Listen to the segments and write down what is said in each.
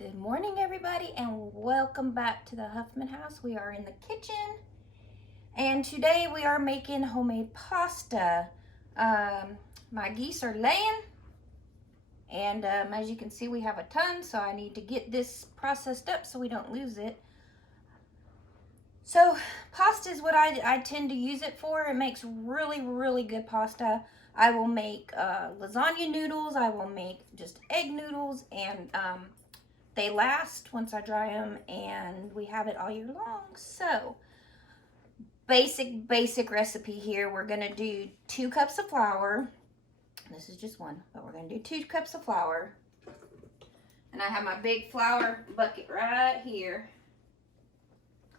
Good morning, everybody, and welcome back to the Huffman house. We are in the kitchen, and today we are making homemade pasta. My geese are laying, and as you can see, we have a ton, so I need to get this processed up so we don't lose it. So pasta is what I tend to use it for. It makes really good pasta. I will make lasagna noodles. I will make just egg noodles, and they last once I dry them, and we have it all year long. So basic recipe here. We're gonna do 2 cups of flour. This is just one, but we're gonna do 2 cups of flour. And I have my big flour bucket right here.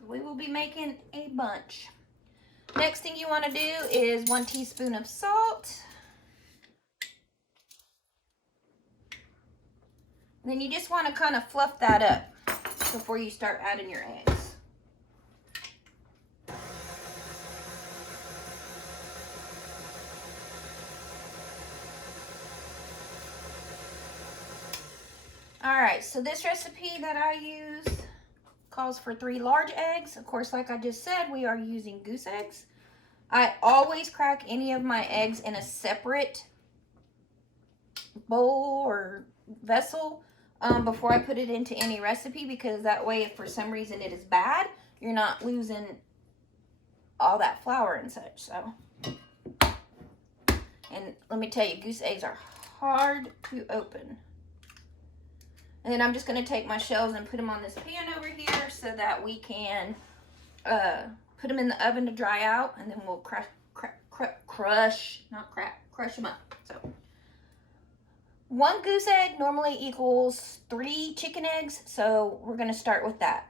We will be making a bunch. Next thing you want to do is 1 teaspoon of salt. And then you just want to kind of fluff that up before you start adding your eggs. All right, so this recipe that I use calls for 3 large eggs. Of course, like I just said, we are using goose eggs. I always crack any of my eggs in a separate bowl or vessel before I put it into any recipe, because that way, if for some reason it is bad, you're not losing all that flour and such. So, and let me tell you, goose eggs are hard to open. And then I'm just going to take my shells and put them on this pan over here so that we can put them in the oven to dry out, and then we'll crush them up. So 1 goose egg normally equals 3 chicken eggs, so we're going to start with that.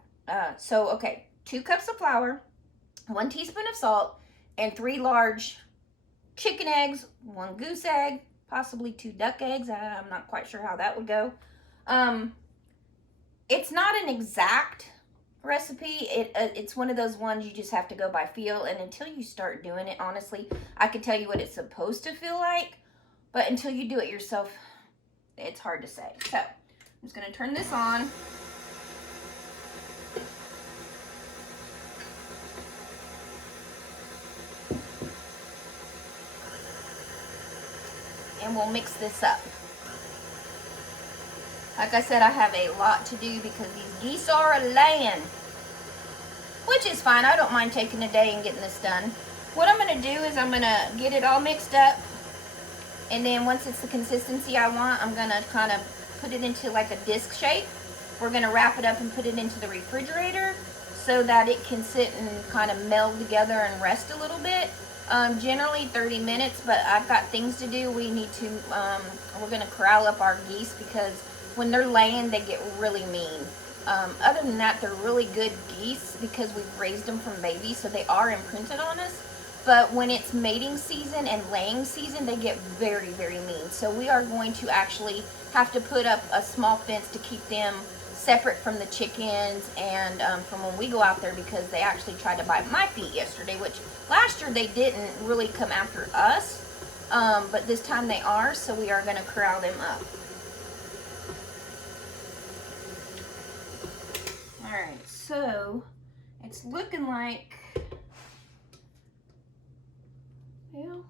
Okay, 2 cups of flour, 1 teaspoon of salt, and 3 large chicken eggs, 1 goose egg, possibly 2 duck eggs. I'm not quite sure how that would go. It's not an exact recipe. It's one of those ones you just have to go by feel, and until you start doing it, honestly, I can tell you what it's supposed to feel like, but until you do it yourself, it's hard to say. So I'm just going to turn this on. And we'll mix this up. Like I said, I have a lot to do because these geese are laying, which is fine. I don't mind taking a day and getting this done. What I'm going to do is I'm going to get it all mixed up, and then once it's the consistency I want, I'm going to kind of put it into like a disc shape. We're going to wrap it up and put it into the refrigerator so that it can sit and kind of meld together and rest a little bit. Generally 30 minutes, but I've got things to do. We're going to corral up our geese because when they're laying, they get really mean. Other than that, they're really good geese because we've raised them from babies, so they are imprinted on us. But when it's mating season and laying season, they get very mean. So we are going to actually have to put up a small fence to keep them separate from the chickens and from when we go out there, because they actually tried to bite my feet yesterday, which last year they didn't really come after us, but this time they are, so we are going to corral them up. Alright, so it's looking like, well,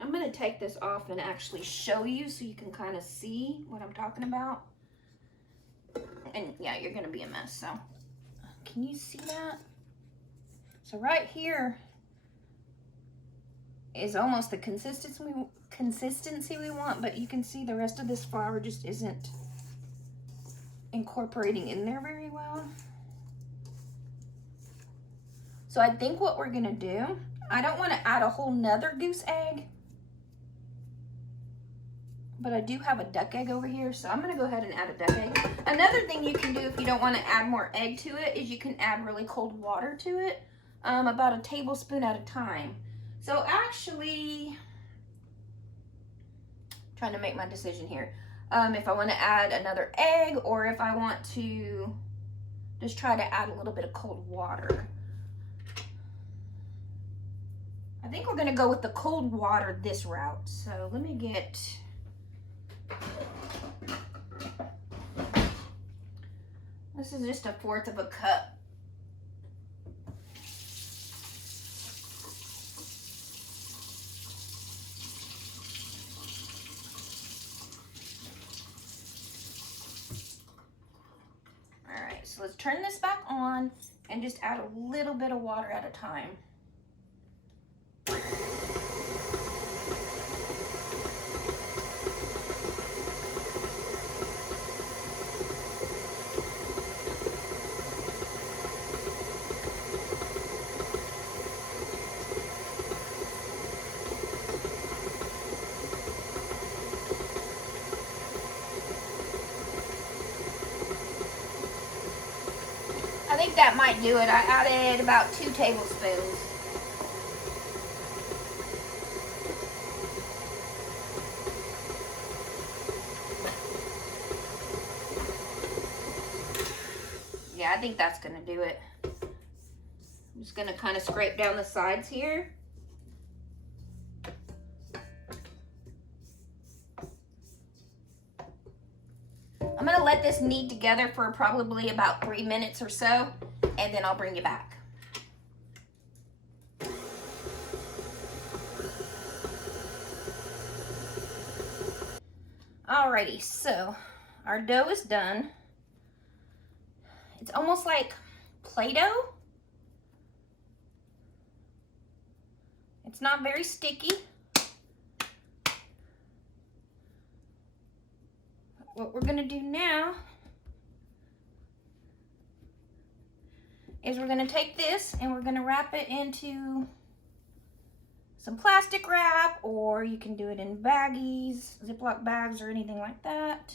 I'm going to take this off and actually show you so you can kind of see what I'm talking about. And yeah, you're going to be a mess, so can you see that? So right here is almost the consistency we want, but you can see the rest of this flour just isn't incorporating in there very well. So I think what we're gonna do, I don't want to add a whole nother goose egg, but I do have a duck egg over here, so I'm gonna go ahead and add a duck egg. Another thing you can do if you don't want to add more egg to it is you can add really cold water to it, about a tablespoon at a time. So actually, trying to make my decision here. If I want to add another egg, or if I want to just try to add a little bit of cold water. I think we're going to go with the cold water this route. So let me get This is just 1/4 of a cup. All right, so let's turn this back on and just add a little bit of water at a time. I think that might do it. I added about 2 tablespoons. Yeah, I think that's gonna do it. I'm just gonna kind of scrape down the sides here. I'm gonna let this knead together for probably about 3 minutes or so, and then I'll bring you back. Alrighty, so our dough is done. It's almost like Play-Doh. It's not very sticky. What we're gonna do now is we're gonna take this and we're gonna wrap it into some plastic wrap, or you can do it in baggies, Ziploc bags, or anything like that.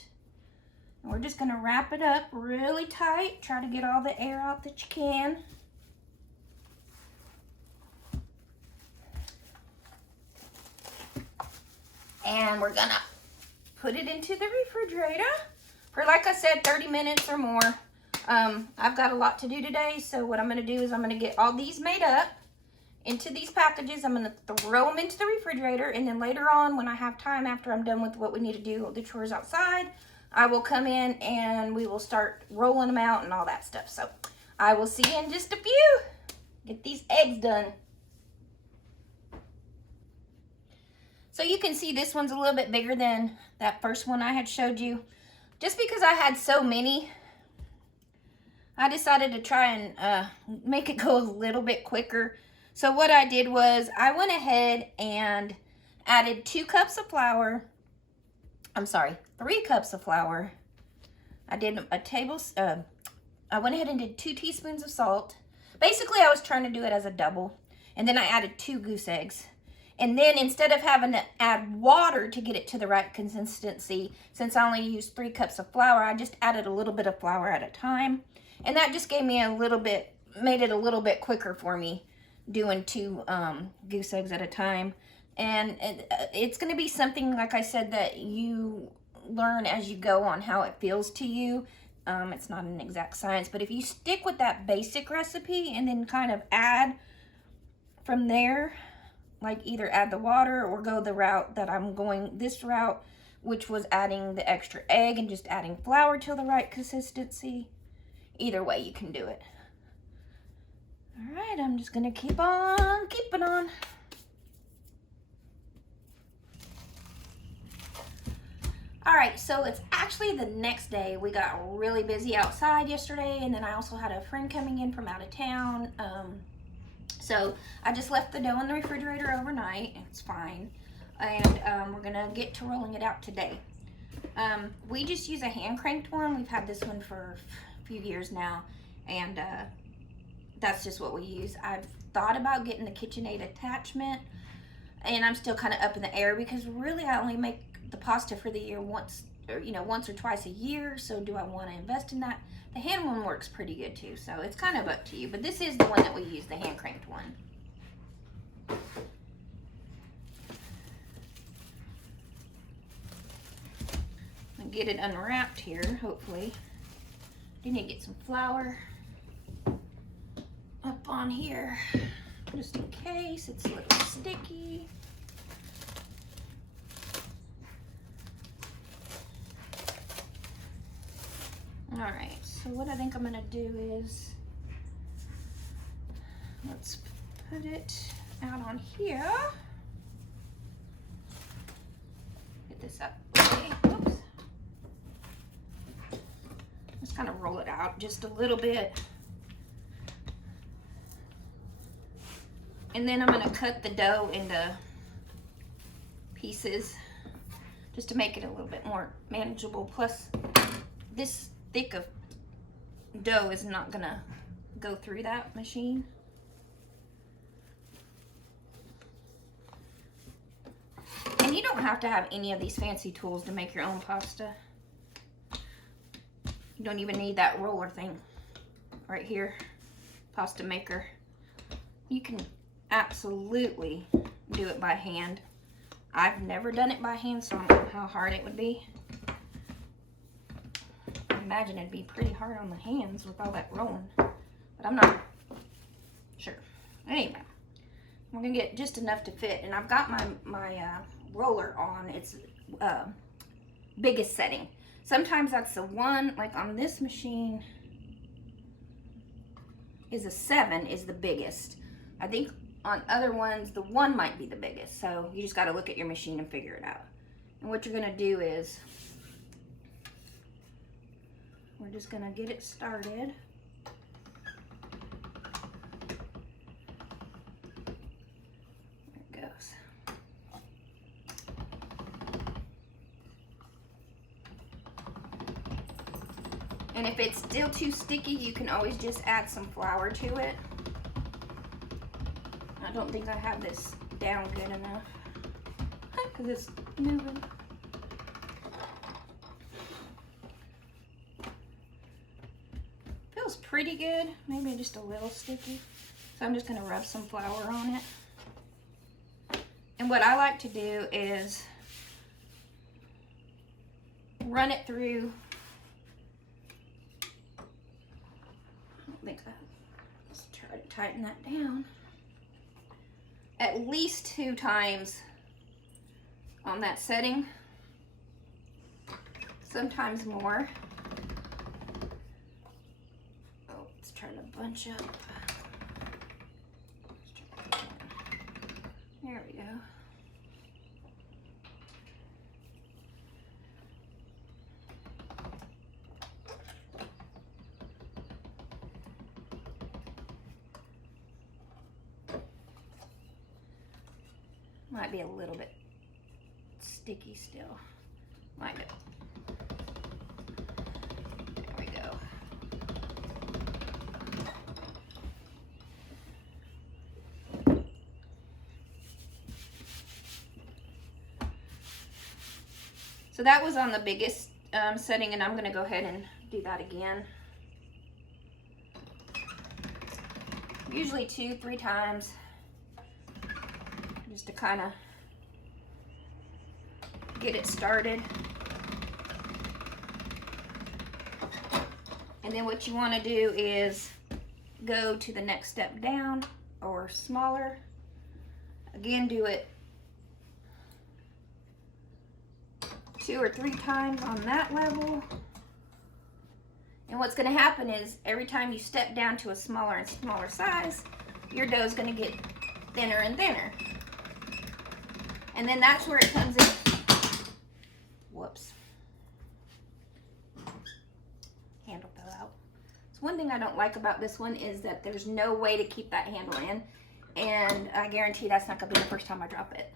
And we're just gonna wrap it up really tight. Try to get all the air out that you can. And we're gonna put it into the refrigerator for, like I said, 30 minutes or more. I've got a lot to do today, so what I'm gonna do is I'm gonna get all these made up into these packages. I'm gonna throw them into the refrigerator, and then later on, when I have time after I'm done with what we need to do, the chores outside, I will come in and we will start rolling them out and all that stuff. So I will see you in just a few. Get these eggs done. So you can see this one's a little bit bigger than that first one I had showed you. Just because I had so many, I decided to try and make it go a little bit quicker. So what I did was I went ahead and added 2 cups of flour. I'm sorry, 3 cups of flour. I did I went ahead and did 2 teaspoons of salt. Basically, I was trying to do it as a double. And then I added 2 goose eggs. And then instead of having to add water to get it to the right consistency, since I only used 3 cups of flour, I just added a little bit of flour at a time. And that just gave me made it a little bit quicker for me doing 2 goose eggs at a time. And it's going to be something, like I said, that you learn as you go on how it feels to you. It's not an exact science, but if you stick with that basic recipe and then kind of add from there, like either add the water or go the route that I'm going, this route, which was adding the extra egg and just adding flour till the right consistency. Either way, you can do it. All right, I'm just gonna keep on keeping on. All right, so it's actually the next day. We got really busy outside yesterday, and then I also had a friend coming in from out of town. So I just left the dough in the refrigerator overnight. It's fine. And we're gonna get to rolling it out today. We just use a hand cranked one. We've had this one for a few years now, and that's just what we use. I've thought about getting the KitchenAid attachment, and I'm still kind of up in the air because really I only make the pasta for the year once or twice a year. So do I want to invest in that? The hand one works pretty good too, so it's kind of up to you. But this is the one that we use, the hand cranked one. I'll get it unwrapped here, hopefully. You need to get some flour up on here, just in case it's a little sticky. All right, so what I think I'm gonna do is, let's put it out on here. Get this up. Okay. Oops. Just kind of roll it out just a little bit. And then I'm gonna cut the dough into pieces just to make it a little bit more manageable. Plus, this thick of dough is not gonna go through that machine. And you don't have to have any of these fancy tools to make your own pasta. You don't even need that roller thing right here, pasta maker. You can absolutely do it by hand. I've never done it by hand, so I don't know how hard it would be. I imagine it'd be pretty hard on the hands with all that rolling, but I'm not sure. Anyway, I'm gonna get just enough to fit, and I've got my roller on its biggest setting. Sometimes that's the one, like on this machine is a 7 is the biggest. I think on other ones, the 1 might be the biggest. So you just got to look at your machine and figure it out. And what you're going to do is, we're just going to get it started. There it goes. And if it's still too sticky, you can always just add some flour to it. I don't think I have this down good enough because it's moving. Feels pretty good, maybe just a little sticky. So I'm just gonna rub some flour on it. And what I like to do is run it through, let's try to tighten that down. At least 2 times on that setting, sometimes more. Oh, it's trying to bunch up. There we go. Might be a little bit sticky still. Might be. There we go. So that was on the biggest setting, and I'm going to go ahead and do that again. Usually 2-3 times. Just to kind of get it started. And then what you want to do is go to the next step down or smaller. Again, do it 2 or 3 times on that level. And what's going to happen is every time you step down to a smaller and smaller size, your dough is going to get thinner and thinner. And then that's where it comes in. Whoops. Handle fell out. So one thing I don't like about this one is that there's no way to keep that handle in. And I guarantee that's not going to be the first time I drop it.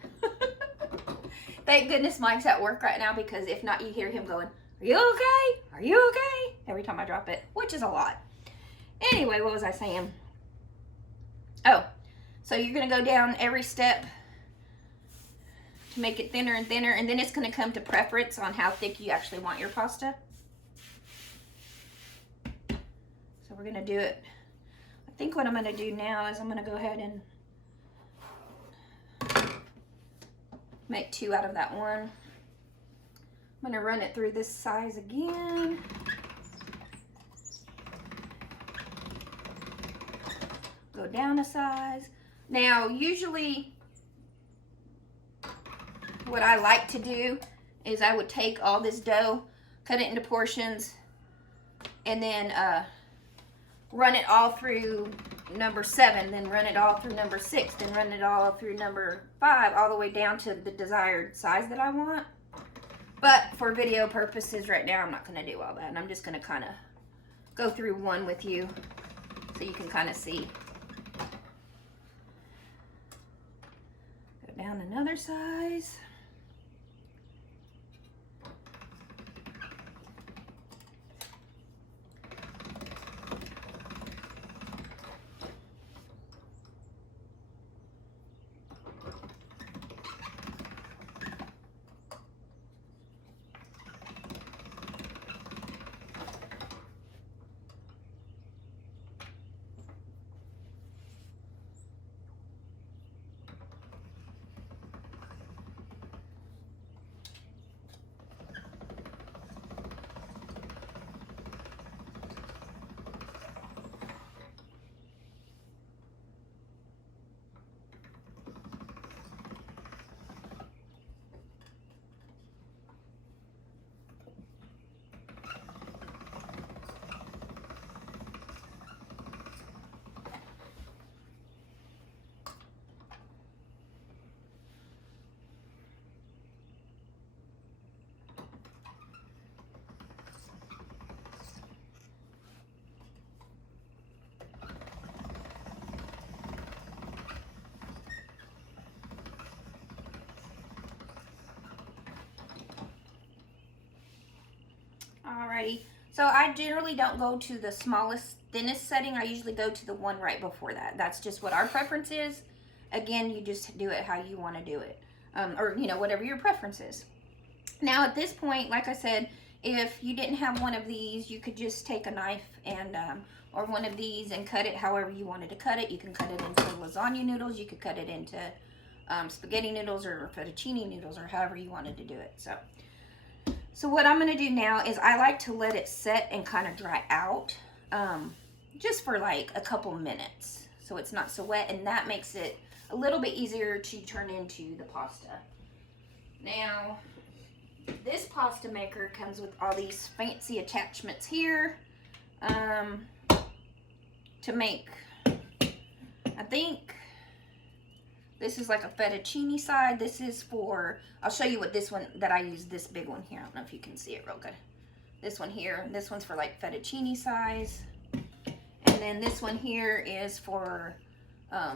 Thank goodness Mike's at work right now, because if not, you hear him going, "Are you okay? Are you okay?" every time I drop it, which is a lot. Anyway, what was I saying? Oh, so you're going to go down every step to make it thinner and thinner, and then it's going to come to preference on how thick you actually want your pasta. So we're going to do it. I think what I'm going to do now is I'm going to go ahead and make 2 out of that one. I'm going to run it through this size again. Go down a size. Now, usually what I like to do is I would take all this dough, cut it into portions, and then run it all through number 7, then run it all through number 6, then run it all through number 5, all the way down to the desired size that I want. But for video purposes right now, I'm not going to do all that, and I'm just going to kind of go through one with you so you can kind of see. Go down another size. Alrighty, so I generally don't go to the smallest, thinnest setting. I usually go to the one right before that. That's just what our preference is. Again, you just do it how you want to do it, or you know, whatever your preference is. Now at this point, like I said, if you didn't have one of these, you could just take a knife and or one of these and cut it however you wanted to cut it. You can cut it into lasagna noodles, you could cut it into spaghetti noodles or fettuccine noodles, or however you wanted to do it. So what I'm going to do now is I like to let it set and kind of dry out just for like a couple minutes so it's not so wet, and that makes it a little bit easier to turn into the pasta. Now, this pasta maker comes with all these fancy attachments here to make, I think this is like a fettuccine side. This is for, I'll show you what this one that I use, this big one here. I don't know if you can see it real good. This one here, this one's for like fettuccine size. And then this one here is for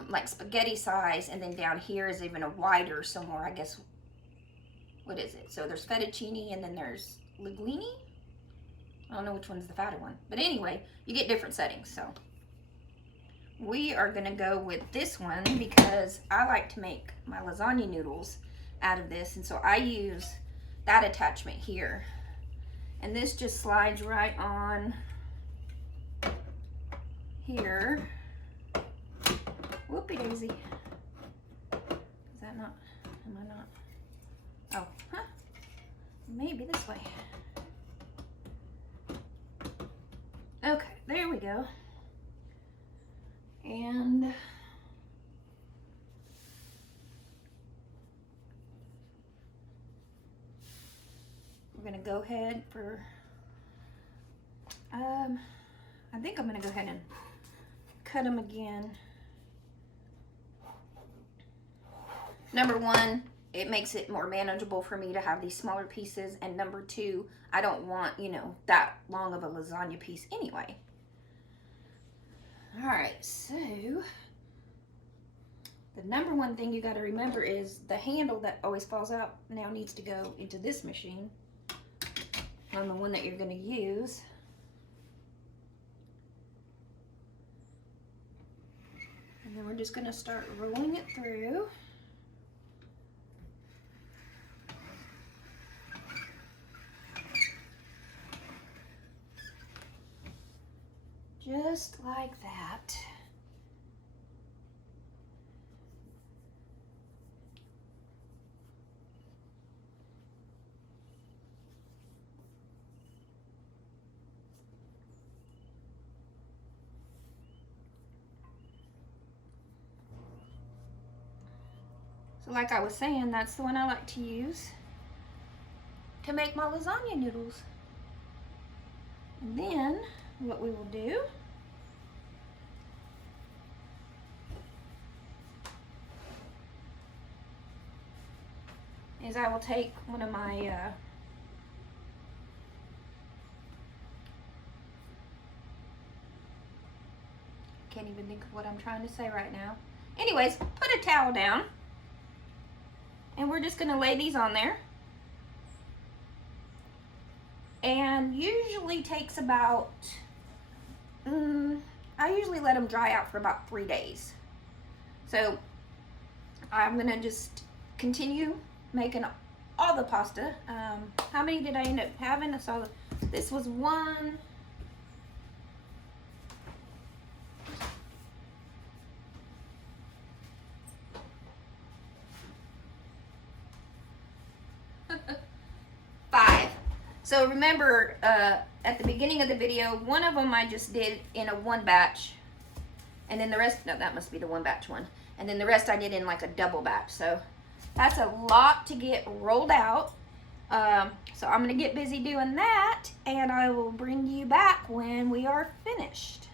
like spaghetti size. And then down here is even a wider, so more, I guess, what is it? So there's fettuccine and then there's linguine. I don't know which one's the fatter one. But anyway, you get different settings, so. We are gonna go with this one because I like to make my lasagna noodles out of this, and so I use that attachment here. And this just slides right on here. Whoopie daisy. Is that not, am I not? Oh, huh. Maybe this way. Okay, there we go. And we're gonna go ahead for, I think I'm gonna go ahead and cut them again. Number one, it makes it more manageable for me to have these smaller pieces, and number two, I don't want, you know, that long of a lasagna piece anyway. All right, so the number one thing you got to remember is the handle that always falls out now needs to go into this machine on the one that you're going to use. And then we're just going to start rolling it through. Just like that. So like I was saying, that's the one I like to use to make my lasagna noodles. And then what we will do is I will take one of my can't even think of what I'm trying to say right now. Anyways, put a towel down and we're just gonna lay these on there. And usually takes about, I usually let them dry out for about 3 days. So I'm gonna just continue making all the pasta. How many did I end up having? So this was 1, 5. So remember, at the beginning of the video, one of them I just did in a 1 batch, and then the rest, no, that must be the 1 batch one, and then the rest I did in like a double batch. So that's a lot to get rolled out. So I'm gonna get busy doing that, and I will bring you back when we are finished.